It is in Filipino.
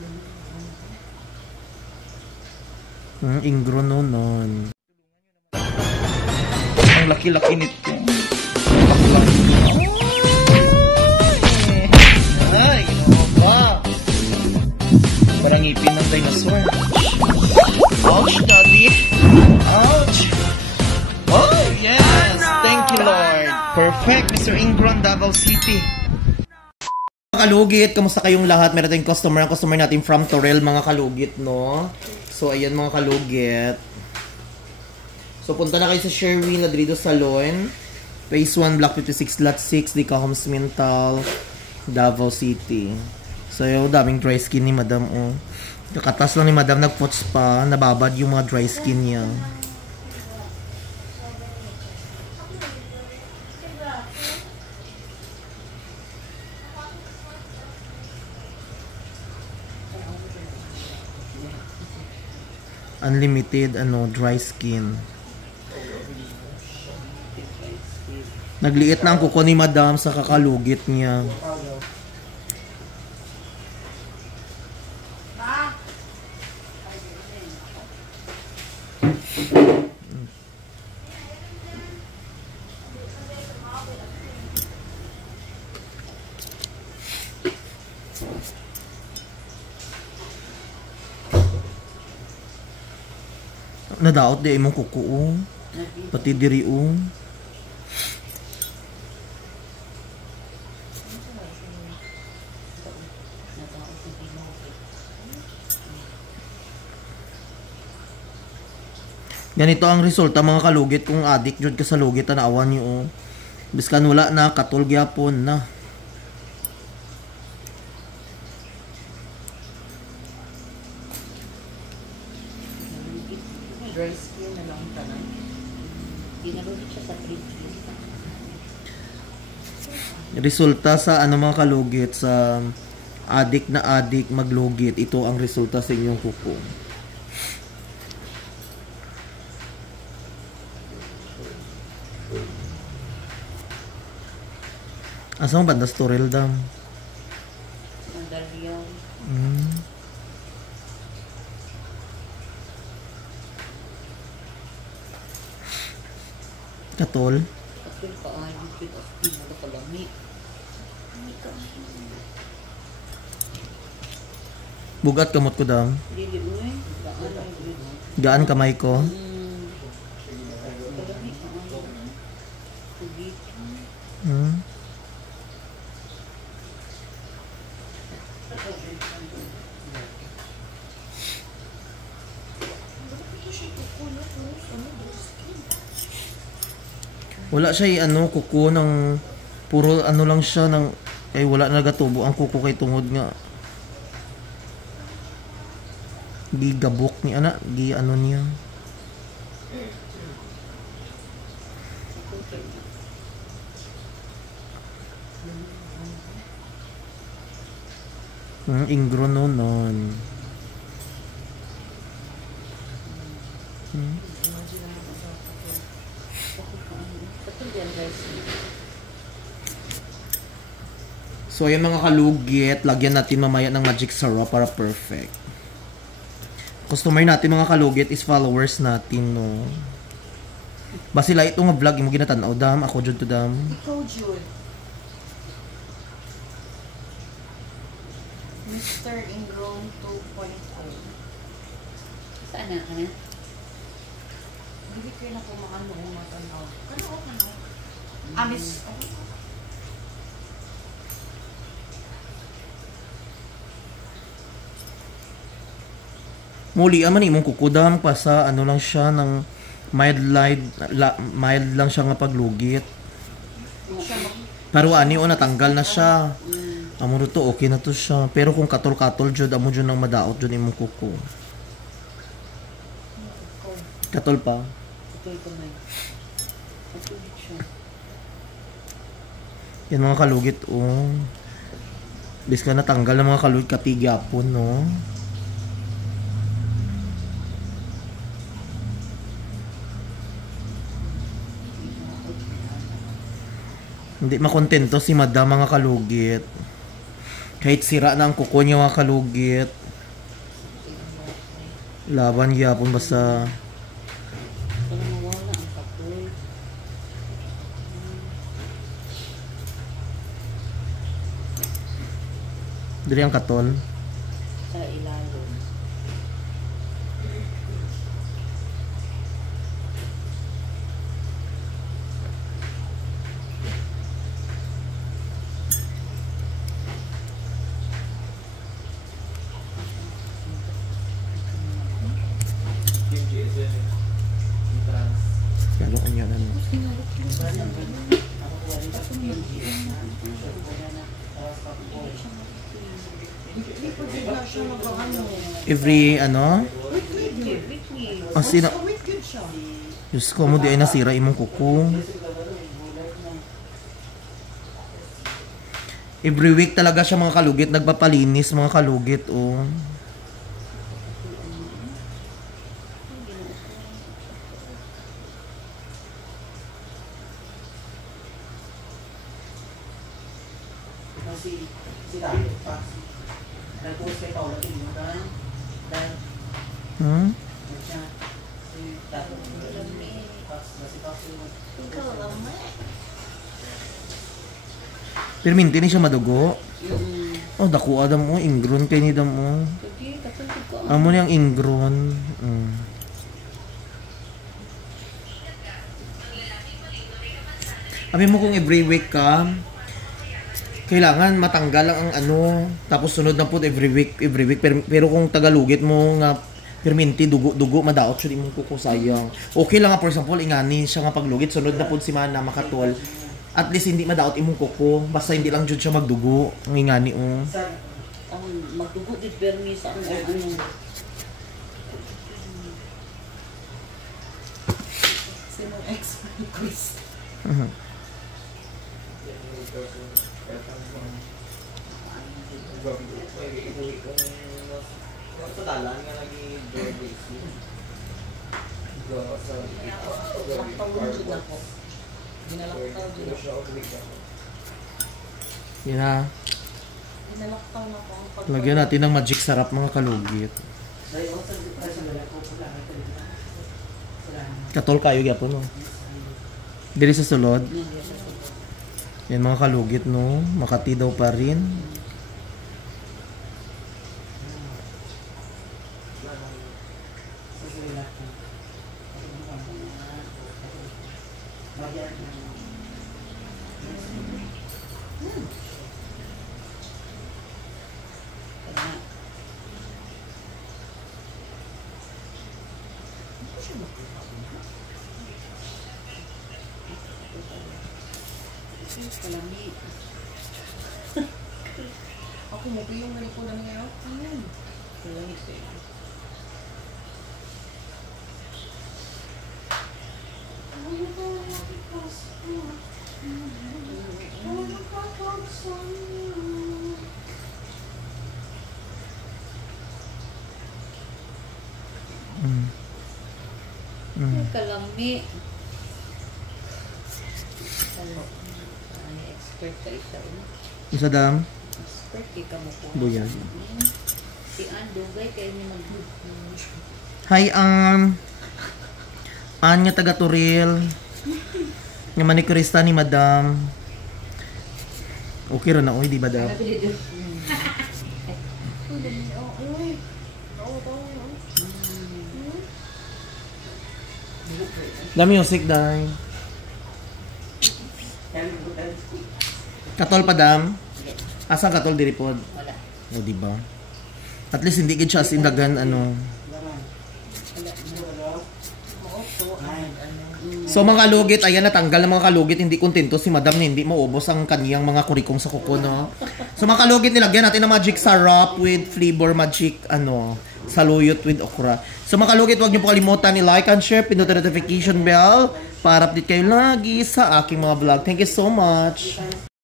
Ingro nun. Ang laki-laki nito. Ay, ginawa ba? Parang ngipin ng dinosaur. Ouch, daddy. Ouch. Oh, yes. Thank you, Lord. Perfect, Mr. Ingron, Davao City. Mga kalugit, kamusta kayong lahat? Meron tayong customer. Ang customer natin from Torel, mga kalugit, no? So, ayan mga kalugit. So, punta na kayo sa Sherwin Ladrido Salon. Phase 1, Block 56, Lot 6, Di Cahoms Mental, Davao City. So, yung daming dry skin ni Madam, oh. Kakatas lang ni Madam, nag-pots pa. Nababad yung mga dry skin niya. Unlimited, dry skin. Nagliit na ang kuko ni Madam sa kakalugit niya. Nadaot di imong kuko, pati diri o. Ganito ang resulta mga kalugit kung addict jud ka sa lugit tanawan niyo. Biskan wala na katol gyapon na. Dry skin na lang tanan. Ginalugit siya sa treatment. Resulta sa mga kalugit sa addict na addict maglugit, ito ang resulta sa inyong kuko. Asa mo banda Torel Dam? Mandalyaw. Katol? Katol ka ay, bukit of tea mo kalami. Bugat kamot ko Dam. Dili uy, Gaan kamay ko. Wala siya kuko ng puro lang siya ng wala na nagatubo ang kuko kay tungod nga gigabok ni ana niya. Ingro nun. So, ayan mga kalugit, lagyan natin mamaya ng magic syrup para perfect. Customer natin mga kalugit is followers natin, no? Basila ito nga vlog, mo ginatanaw, Dam. Ako dyan to, Dam. Ikaw dyan. Mr. Ingron 2.0. Saan na ka na? Hindi kayo na kumakan mo kung matanaw. Kano? Amis. Muli aman imong kukudam pa sa lang siya ng mild lang siya nga paglugit. Pero ani natanggal na siya. Amo to okay na to siya. Pero kung katol-katol jud amo jud nang madaot jud imong kuko. Katol pa. Katol pa may. Yan mga kalugit bis ka natanggal ng mga kalugit katigyapon, no? Hindi makontento si Madam mga kalugit. Kahit sira na ang kuko niya mga kalugit. Laban gyapon basta Para mawala ang kapoy. diri ang katol. Sa ilalim. Kalo anya ano. Every ano? Ah, sina... Diyos ko mo di ay nasira imong kuko. Every week talaga siya mga kalugit, nagpapalinis mga kalugit oh. Si David pa. Nag-post kay Paula din mo dahil siya si David si Perminti ni siya madugo. Oh, dako adam mo ingron kay ni dam mo. Amo ni ang ingron. Abi mo kung every week ka, kailangan matanggal lang ang ano, tapos sunod na po every week. Pero kung tagalugit mo nga perminti dugo madaot siya di mo kukusayang. Okay lang nga, for example, ingani siya nga paglugit, sunod na po si mana makatol. At least hindi madaot imong kuko, basta hindi lang jud siya magdugo, ang ingani oh. Ang magdugo di permis ang ano. Sino expert quiz? sa dalan nga lagi door basic. Yan na. Lagyan natin ng magic sarap mga kalugit. Katol kayo gyapon no. Dili sa sulod. Yan mga kalugit no, Makati daw pa rin. Kalami. Ako mo ko yung ganito na ngayon. Ayan. Kalami siya. Kalami. Expert ka isa. Isa dam? Expert ka mo po. Buyan. Si Andugay kayo niya mag... Hi, Anya taga Turil. Nga manikurista ni Madam. Okay rin na, oy, di ba daw? The music, dahil. Katol pa, Dam? Asa katol diri pod? Wala. O, di ba? At least hindi gid siya as indagan, ano. So mga kalugit, ayan natanggal ng mga kalugit, hindi kontento si Madam na hindi maubos ang kaniyang mga kurikong sa kuko, no? So mga kalugit, nilagyan natin ng magic syrup with flavor magic, ano, saluyot with okra. So mga kalugit, huwag niyo po kalimutan i-like and share, pindutin notification bell para update kayo lagi sa aking mga vlog. Thank you so much!